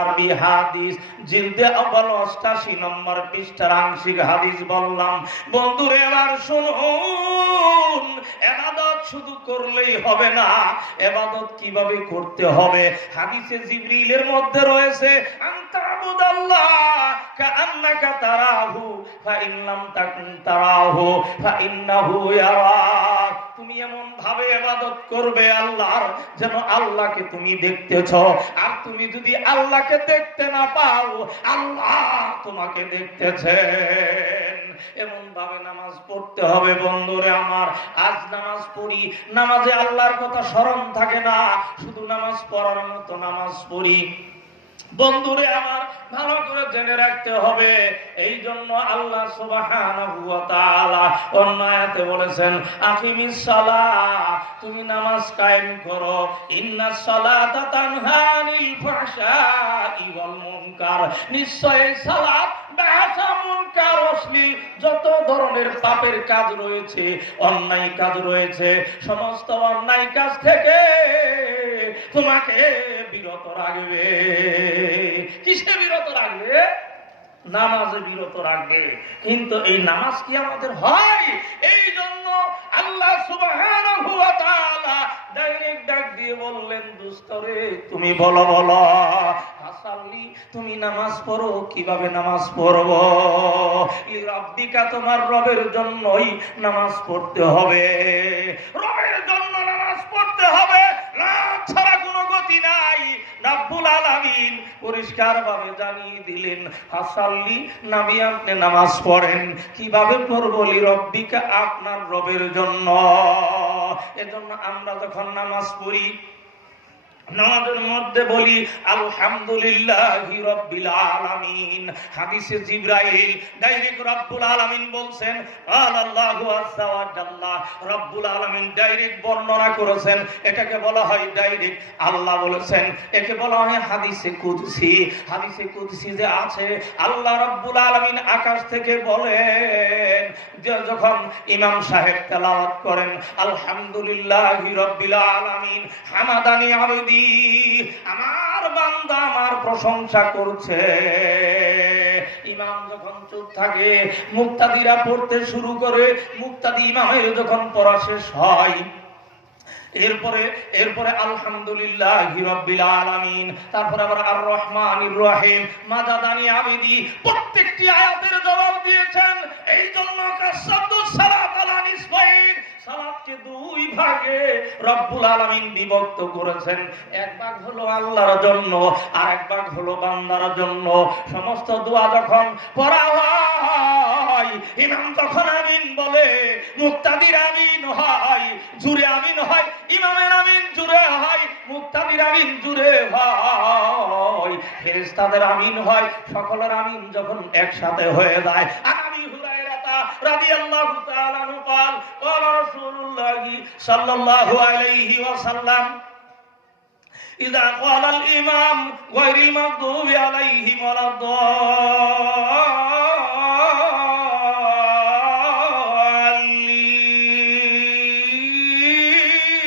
আরবি হাদিস জিলদে আউয়াল 88 নম্বর পৃষ্ঠার আংশিক হাদিস বললাম। বন্ধুরে এবার শুনুন, ইবাদত শুধু করলেই হবে না, ইবাদত কিভাবে করতে হবে। হাদিসে জিবরিলের মধ্যে রয়েছে আনতাবুদাল্লাহ কাআন্নাকা তারাহু ফাইন লাম তাকুন তারাহু ফাইন্নাহু ইয়ারাক। তুমি এমন ভাবে ইবাদত করবে আল্লাহর যেন আল্লাহকে তুমি দেখতেছ, আর তুমি যদি আল্লাহকে দেখতে না পাও আল্লাহ তোমাকে দেখতেছেন। এমন ভাবে নামাজ পড়তে হবে। বন্ধুরে আমার, আজ নামাজ পড়ি, নামাজে আল্লাহর কথা স্মরণ থাকে না, শুধু নামাজ পড়ার মতো নামাজ পড়ি। বন্ধুরে আমার, ভালো করে জেনে রাখতে হবে। এই জন্য আল্লাহ সুবহানাহু ওয়া তাআলা অন্য আয়াতে বলেছেন আকিমিস সালাহ, তুমি নামাজ কায়েম করো। ইন্নাস সালাতা তানহা আনিল ফাহশাই ওয়াল মুনকার, নিশ্চয় সালাত বাহসা মুনকার অশ্লীল যত ধরনের পাপের কাজ রয়েছে, অন্যায় কাজ রয়েছে, সমস্ত অন্যায় কাজ থেকে তোমাকে বিরত রাখবে। কিসে বিরত রাখবে? নামাজে বিরত রাখবে। কিন্তু এই নামাজ কি আমাদের হয়? এই জন্য আল্লাহ সুবহানাহু ওয়া তাআলা ডাইরেক্ট ডাক দিয়ে বললেন, দোস্তরে তুমি বলো হাসাল্লি, তুমি নামাজ পড়ো। কিভাবে নামাজ পড়বো? লিরাব্বিকা, তোমার রবের জন্যই নামাজ পড়তে হবে। রবের জন্য নামাজ পড়তে হবে, না ছাড়া কোনো গতি নাই। রব্বুল আলামিন পরিষ্কার ভাবে জানিয়ে দিলেন হাসাল্লি, নবী আপনি নামাজ পড়েন। কিভাবে পড়বো? লিরাব্বিকা, আপনার রবের জন্য। এজন্য আমরা যখন নামাজ পড়ি, নামাজের মধ্যে বলি আলহামদুলিল্লাহি রাব্বিল আলামিন। হাদিসে জিবরাইল ডাইরেক্ট রব্বুল আলামিন বলছেন, আল্লাহু আযজা ওয়া জাল্লা, রব্বুল আলামিন ডাইরেক্ট বর্ণনা করেছেন। এটাকে বলা হয় ডাইরেক্ট আল্লাহ বলেছেন, একে বলা হয় হাদিসে কুদসি। হাদিসে কুদসি যে আছে, আল্লাহ রব্বুল আলামিন আকাশ থেকে বলেন, যখন ইমাম সাহেব তেলাওয়াত করেন আলহামদুলিল্লাহি রাব্বিল আলামিন হামাদানি আবদি, আমার বান্দা আমার প্রশংসা করছে। ইমাম যখন চুপ থাকে, মুক্তাদিরা পড়তে শুরু করে, মুক্তাদি ইমামের যখন পড়া শেষ হয়, এরপরে আলহামদুলিল্লাহি রাব্বিল আলামিন, তারপরে আবার আর রহমানির রহিম, মাদাদানি আবিদি, প্রত্যেকটি আয়াতের জবাব দিয়েছেন। এই জন্য কাসাদুস সালাত আলা নিসফাইন, সালাতকে দুই ভাগে রব্বুল আলামিন বিভক্ত করেছেন। এক ভাগ হলো আল্লাহর জন্য, আর এক ভাগ হলো বান্দার জন্য। সমস্ত দোয়া যখন পড়া হয়, ইমাম যখন আমিন বলে, মুক্তাদির আমিন হয়, জুরে আমিন হয়, ইমামের আমিন জুরে হয়, মুক্তাদির আমিন জুরে হয়, ফেরেশতাদের আমিন হয়। সকলের আমিন যখন একসাথে হয়ে যায়, আনাবি হুরায়রা রাদিয়াল্লাহু তাআলা আনহু قال قال رسول الله صلى الله عليه وسلم إذا قال الإمام غير المغضوب عليهم ولا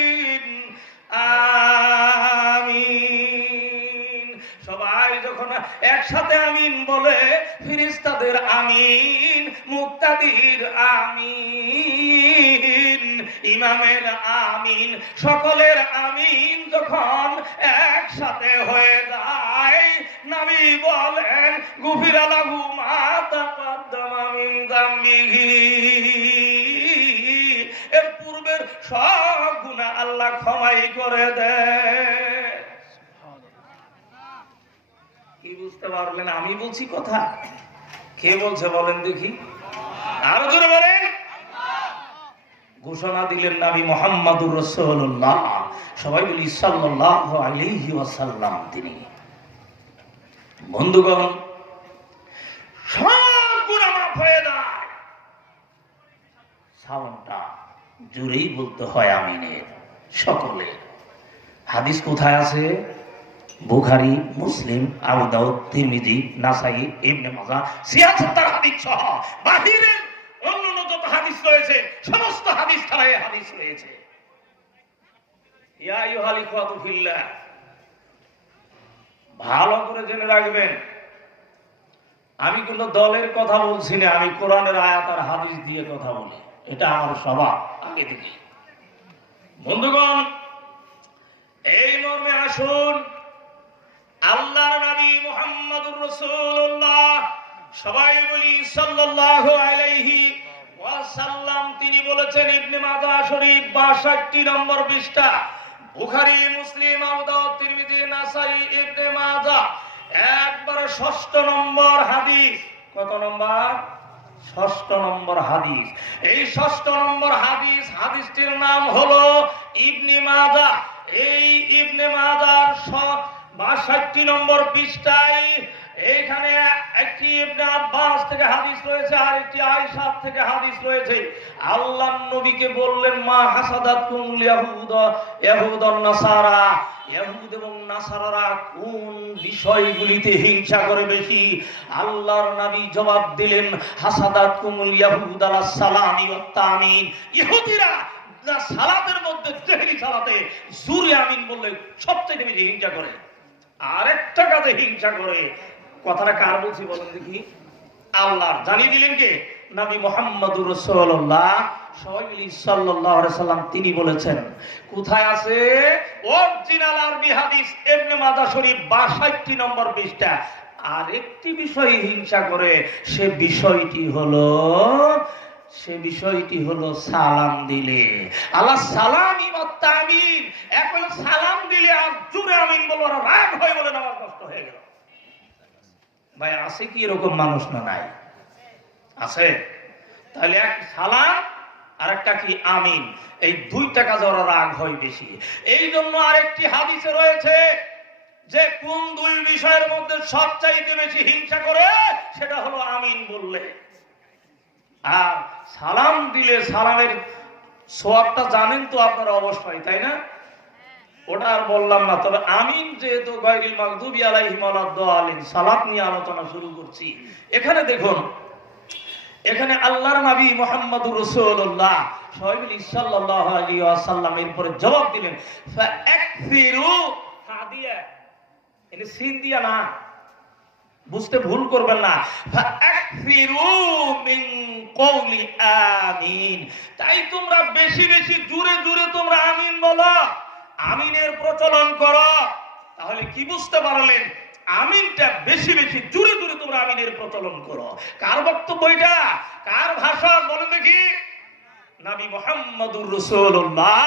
الضالين آمين। সবাই যখন একসাথে আমিন বলে, ফেরেশতাদের আমিন, মুক্তাদির আমিন, ইমামের আমিন, সকলের আমিন যখন একসাথে হয়ে যায়, নবী বলেন গুফিরা লাহু মা তাকাদ্দামা মিন যামবিহি, এর পূর্বের সব গুনাহ আল্লাহ ক্ষমাই করে দেয়। কি বুঝতে পারলেন? আমি বলছি কথা, কে বলছে বলেন দেখি? আরো জোরে বলেন। ঘোষণা দিলেন নবী মুহাম্মদুর রাসূলুল্লাহ, সবাই বলি সাল্লাল্লাহু আলাইহি ওয়াসাল্লাম। তিনি বন্ধুগণ, সব গুনাহ মাফ হয়ে যায়। সাউন্ডটা জোরেই বলতে হয় আমিনের, সকলে। হাদিস কোথায় আছে? বুখারী, মুসলিম, আবু দাউদ, তিরমিজি, নাসাই, ইবনে মাজাহ, ৭৬ হাদিস সহ বাহিরের অন্যান্য যত হাদিস রয়েছে সমস্ত হাদিস ছাড়া এই হাদিস রয়েছে। ইয়া আইয়ুহাল ইখওয়াতু ফিল্লাহ, ভালো করে জেনে রাখবেন, আমি কিন্তু দলের কথা বলছি না, আমি কোরআনের আয়াত আর হাদিস দিয়ে কথা বলি, এটা আমার স্বভাব আগে থেকে। বন্ধুগণ, এই মর্মে আসুন, আল্লাহর নবী মুহাম্মদুর রাসূলুল্লাহ, সবাই বলি সাল্লাল্লাহু আলাইহি ওয়াসাল্লাম, তিনি বলেছেন, ইবনে মাজাহ শরীফ 62 নম্বর পৃষ্ঠা, বুখারী, মুসলিম, আবু দাউদ, তিরমিজি, নাসাই, ইবনে মাজাহ, একবারে 6 নম্বর হাদিস। কত নম্বর? 6 নম্বর হাদিস। এই 6 নম্বর হাদিস, হাদিসটির নাম হলো ইবনে মাজাহ। এই ইবনে মাজাহর 62 নম্বর পৃষ্ঠায় এইখানে একটি ইবনে আব্বাস থেকে হাদিস রয়েছে আর একটি আয়েশা থেকে হাদিস রয়েছে। আল্লাহর নবীকে বললেন, মা হাসাদাতুল ইয়াহুদান নাসারা, ইহুদ এবং নাসারারা কোন বিষয়গুলিতে হিংসা করে বেশি? আল্লাহর নবী জবাব দিলেন, হাসাদাতুল ইয়াহুদ আলাস সালামি ওয়াত তামিন, ইহুদিরা সালাতের মধ্যে তেহরি সালাতে জুরে আমিন বললে সবচেয়ে বেশি হিংসা করে, আরেকটা কাজে হিংসা করে। কথাটা কার বলছি বলেন দেখি? আল্লাহর। জানিয়ে দিলেন কে? নবী মুহাম্মদুর রাসূলুল্লাহ সাল্লাল্লাহু আলাইহি সাল্লাম, তিনি বলেছেন। কোথায় আছে? অরিজিনাল আরবি হাদিস, ইবনে মাজাহ শরীফ 62 নম্বর পৃষ্ঠা। আর একটি বিষয় হিংসা করে, সে বিষয়টি হলো সালাম দিলে। আল্লাহ সালামি ওয়াত তামিন, এক হলো সালাম দিলে আর জোরে আমিন বলবো, রাগ হয় বলে নামাজ নষ্ট হয়ে গেল। ভাই আছে কি এরকম মানুষ? না নাই? আছে। তাহলে এক সালাম আর একটা কি আমিন, এই দুইটা কাজে ওরা রাগ হয় বেশি। এই জন্য আরেকটি হাদিসে রয়েছে যে কোন দুই বিষয়ের মধ্যে সবচাইতে বেশি হিংসা করে, সেটা হলো আমিন বললে আর সালাম দিলে। সালামের সওয়াবটা জানেন তো আপনারা অবশ্যই, তাই না? ওটা আর বললাম না। তবে আমিন যেহেতু গায়রিল মাগদুবি আলাইহিম ওয়ালাদ-দালিন, সালাত নিয়ে আলোচনা শুরু করছি। এখানে দেখুন, এখানে আল্লাহর নবী মুহাম্মদুর রাসূলুল্লাহ সাল্লাল্লাহু আলাইহি ওয়াসাল্লাম এরপরে জবাব দিলেন, ফাআকসিরু, হাদিয়া এনে সিন দিয়া না, বুঝতে ভুল করবেন না, ফাআকসিরু মিন কওলি আমিন, তাই তোমরা বেশি বেশি জোরে জোরে তোমরা আমিন বলো, আমিনের প্রচলন করো। তাহলে কি বুঝতে পারলেন? আমিনটা বেশি বেশি জোরে জোরে তোমরা আমিনের প্রচলন করো। কার বক্তব্য এটা? কার ভাষা বলেন দেখি? নবী মুহাম্মদুর রাসূলুল্লাহ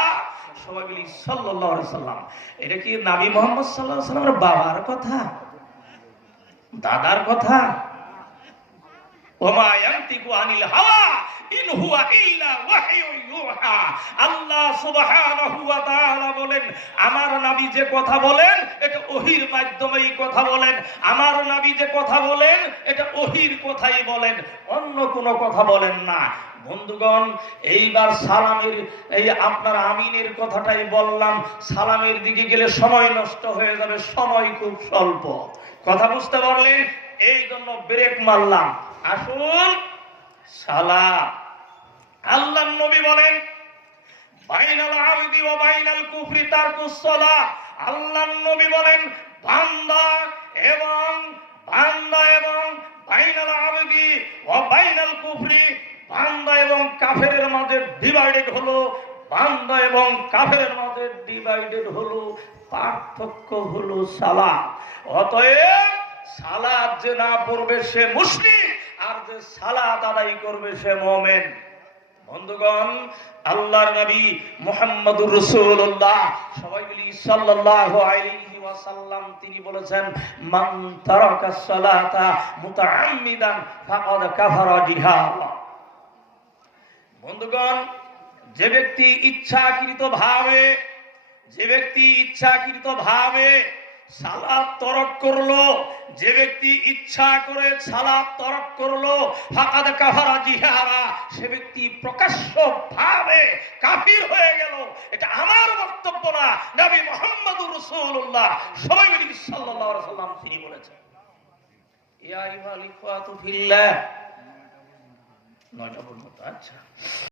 সাল্লাল্লাহু আলাইহি সাল্লাম। এটা কি নবী মুহাম্মদ সাল্লাল্লাহু আলাইহি সাল্লামের বাবার কথা, দাদার কথা? ওমা ইয়ানতিকু আনিল হাওয়া ইন হুয়া ইল্লা ওয়াহয়ুন ইউহা। আল্লাহ সুবহানাহু ওয়া তাআলা বলেন, আমার নবী যে কথা বলেন এটা ওহীর মাধ্যমেই কথা বলেন। আমার নবী যে কথা বলেন এটা ওহীর কথাই বলেন, অন্য কোনো কথা বলেন না। বন্ধুগণ, এইবার সালামের এই আপনার আমিনের কথাটাই বললাম। সালামের দিকে গেলে সময় নষ্ট হয়ে যাবে, সময় খুব স্বল্প। কথা বুঝতে পারলেন? এই জন্য ব্রেক মারলাম। আসুন সালাম। আল্লাহর নবী বলেন, বাইনাল আবদি ওয়া বাইনাল কুফরি তারকুস সালাহ। আল্লাহর নবী বলেন, বান্দা এবং বাইনাল আবদি ওয়া বাইনাল কুফরি, বান্দা এবং কাফেরের মাঝে ডিভাইডেড হলো, বান্দা এবং কাফেরের মাঝে ডিভাইডেড হলো, পার্থক্য হলো সালাত। অতএব সালাত যে না পড়বে সে মুশরিক, আর যে সালাত আদায় করবে সে মুমিন। বন্ধুগণ, আল্লাহর নবী মুহাম্মদুর রাসূলুল্লাহ সবাই বলি সাল্লাল্লাহু আলাইহি ওয়াসাল্লাম, তিনি বলেছেন, মান তারাকা সালাতা মুতাআম্মিদান ফাকাদ কাফারা বিহা। বন্ধুগণ, যে ব্যক্তি ইচ্ছাকৃতভাবে সালাত তরক করলো, যে ব্যক্তি ইচ্ছা করে সালাত তরক করলো, ফাকাদ কাফারা জিহারা, সে ব্যক্তি প্রকাশ্যভাবে কাফির হয়ে গেল। এটা আমার বক্তব্য না, নবী মুহাম্মদুর রাসূলুল্লাহ সবাই মিলে সাল্লাল্লাহু আলাইহি ওয়াসাল্লাম তিনি বলেছেন। ইয়া আইয়ুহাল ইখওয়াতু ফিল্লাহ, 9টা পর্যন্ত। আচ্ছা।